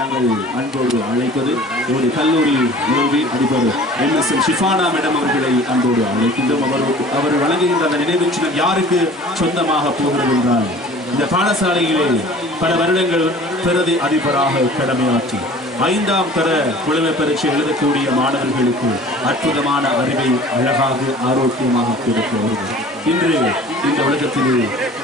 நாங்கள் அன்போடு அழைப்பது கல்லூரி முதல்வி அதிபர் MS ஷிஃபானா மேடம் அவர்களை அன்போடு அழைக்கின்றோம். அவர் வழங்குகின்ற அந்த நினைவு சின்னம் யாருக்கு சொந்தமாக போகிறது என்றால், இந்த பாடசாலையிலே பல வருடங்கள் பிரதி அதிபராக கடமையாற்றி 5ஆம் தர புலமை பரீட்சை எழுதக்கூடிய மாணவர்களுக்கு அற்புதமான அறிவை அழகாக ஆரோக்கியமாக கொடுத்து வருகிறார். இன்று இந்த உலகத்திலே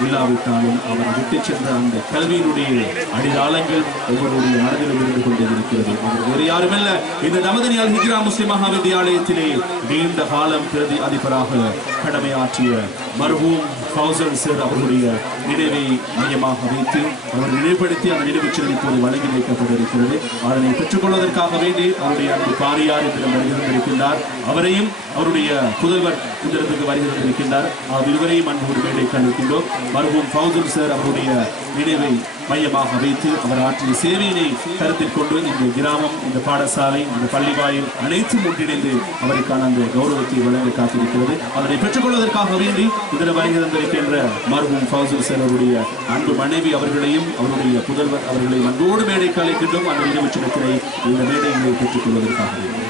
இல்லாவிட்டாலும் அவர் விட்டு சென்ற அந்த கல்வியினுடைய அடிதாளங்கள் ஒவ்வொருடைய மனதிலும் இருந்து கொண்டே இருக்கிறது. அவர் வேறு யாருமல்ல, இந்த நமதனி அல் ஹிஜ்ரா முஸ்லிம் மகா வித்தியாலயத்திலே நீண்ட காலம் பிரதி அதிபராக கடமையாற்றிய மர்ஹூம் ஃபௌசல் சார் அவர்களுடைய நினைவை மையமாக வைத்து அவர் நினைவுபடுத்தி அந்த நினைவு சின்னம் இப்போது வழங்கி வைக்கப்பட்டிருக்கிறது. அதனை பெற்றுக்கொள்வதற்காக வேண்டி அவருடைய அன்பு பாரியார் என்று வருகின்றிருக்கின்றார். அவரையும் அவருடைய புதல்வர் இந்த இடத்துக்கு வருகின்றிருக்கின்றார். இருவரையும் அன்போடு மேடைக்கு அழைக்கின்றோம். மர்ஹூம் ஃபௌசல் சார் அவருடைய நினைவை மையமாக வைத்து அவர் ஆற்றிய சேவையினை கருத்தில் கொண்டு இந்த கிராமம், இந்த பாடசாலை, இந்த பள்ளிவாயில் அனைத்தும் ஒன்றிணைந்து அவருக்கான அந்த கௌரவத்தை வழங்க காத்திருக்கிறது. அதனை பெற்றுக்கொள்வதற்காக வேண்டி இதில் வருகை தந்திருக்கின்ற மர்ஹூம் ஃபௌசல் சார் அவருடைய அன்பு மனைவி அவர்களையும் அவருடைய புதல்வர் அவர்களையும் அன்போடு மேடைக்கு அழைக்கின்றோம். அந்த நினைவு சின்னத்தினை இந்த மேடைகளை பெற்றுக் கொள்வதற்காக வேண்டி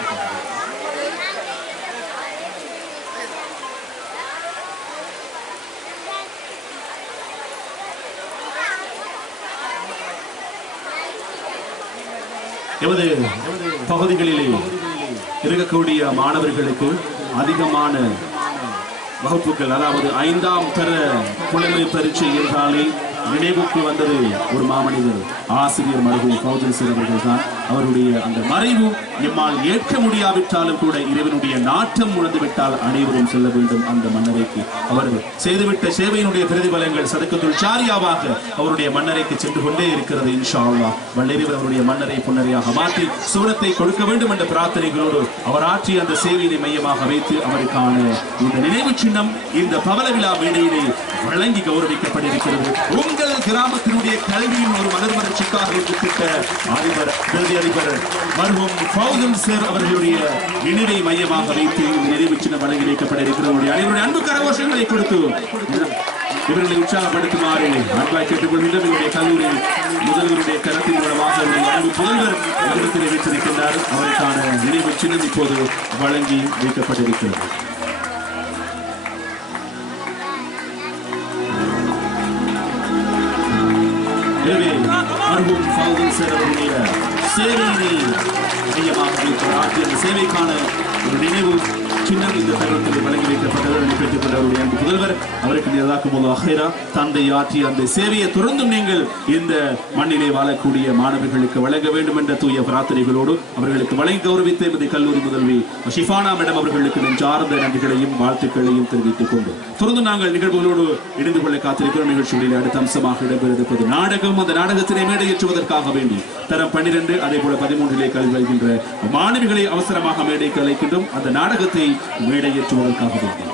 எமது பகுதிகளிலே இருக்கக்கூடிய மாணவர்களுக்கு அதிகமான வகுப்புகள், அதாவது 5ஆம் தர புலமை பரீட்சை என்றாலே நினைவுக்கு வந்தது ஒரு மாமனிதர் ஆசிரியர் மர்ஹூம் ஃபௌசல் சார் அவர்கள் தான். அவருடைய அந்த மறைவு எம்மால் ஏற்க முடியாவிட்டாலும் கூட இறைவனுடைய நாட்டம் உணர்ந்துவிட்டால் அனைவரும் செல்ல வேண்டும் அந்த மன்னரைக்கு. அவர் செய்துவிட்ட சேவையினுடைய பிரதிபலங்கள் சதக்கத்துல் ஜாரியாவாக அவருடைய மன்னரைக்கு சென்று கொண்டே இருக்கிறது. இன்ஷா அல்லாஹ் வல்லிறைவன் அவருடைய மன்னரை புன்னரையாக மாற்றி சுவனத்தை கொடுக்க வேண்டும் என்ற பிரார்த்தனைகளோடு அவர் ஆற்றிய அந்த சேவையினை மையமாக வைத்து அவருக்கான இந்த நினைவு சின்னம் இந்த பவள விழா மேடையிலே வழங்கி கௌரவிக்கப்பட்டிருக்கிறது. உங்கள் கிராமத்தினுடைய கல்வியின் ஒரு மலர் வளர்ச்சிக்காக வித்திட்ட அதிபர் அதிபர் மர்ஹூம் ஃபௌசல் சார் அவர்களுடைய நினைவை மையமாக வைத்து இந்த நினைவு சின்னம் வழங்கி வைக்கப்பட இருக்கிறவருடைய அனைவருடைய அன்பு கரகோஷங்களை கொடுத்து இவர்களை உற்சாகப்படுத்துமாறு அன்பாய் கேட்டுக்கொள்கின்ற இவருடைய கல்லூரி முதல்வருடைய கருத்தின் மூலமாக அன்பு புதல்வர் இடத்திலே வைத்திருக்கின்றார். அவருக்கான நினைவு சின்னம் இப்போது வழங்கி வைக்கப்பட்டிருக்கிறது. மர்ஹூம் ஃபௌசல் சார் அவருடைய சேவையினை மையமாக வைத்து ஆற்றிய சேவைக்கான ஒரு நினைவு சின்னம் இந்த தருணத்தில் வழங்கி வைக்கப்பட்டது. பெற்றுக் கொண்டவருடைய அன்பு புதல்வர் அவருக்கு நிராக்குமுல்லா ஹைரா தந்தை ஆற்றிய அந்த சேவையை தொடர்ந்தும் நீங்கள் இந்த மண்ணிலே வாழக்கூடிய மாணவர்களுக்கு வழங்க வேண்டும் என்ற தூய பிரார்த்தனைகளோடு அவர்களுக்கு வழங்கி கௌரவித்த எமது கல்லூரி முதல்வி ஷிஃபானா மேடம் அவர்களுக்கு நெஞ்சார்ந்த நன்றிகளையும் வாழ்த்துக்களையும் தெரிவித்துக் கொண்டு தொடர்ந்து நாங்கள் நிகழ்வுகளோடு இணைந்து கொள்ள காத்திருக்கிறோம். நிகழ்ச்சிகளில் அடுத்த அம்சமாக இடம்பெறுவது நாடகம். அந்த நாடகத்தினை மேடையேற்றுவதற்காக வேண்டி தரம் 12 அதே போல 13 கல்வி வருகின்ற மாணவிகளை அவசரமாக மேடைக்கு அழைக்கின்றோம். அந்த நாடகத்தை மேடையேற்றுவதற்காக வேண்டி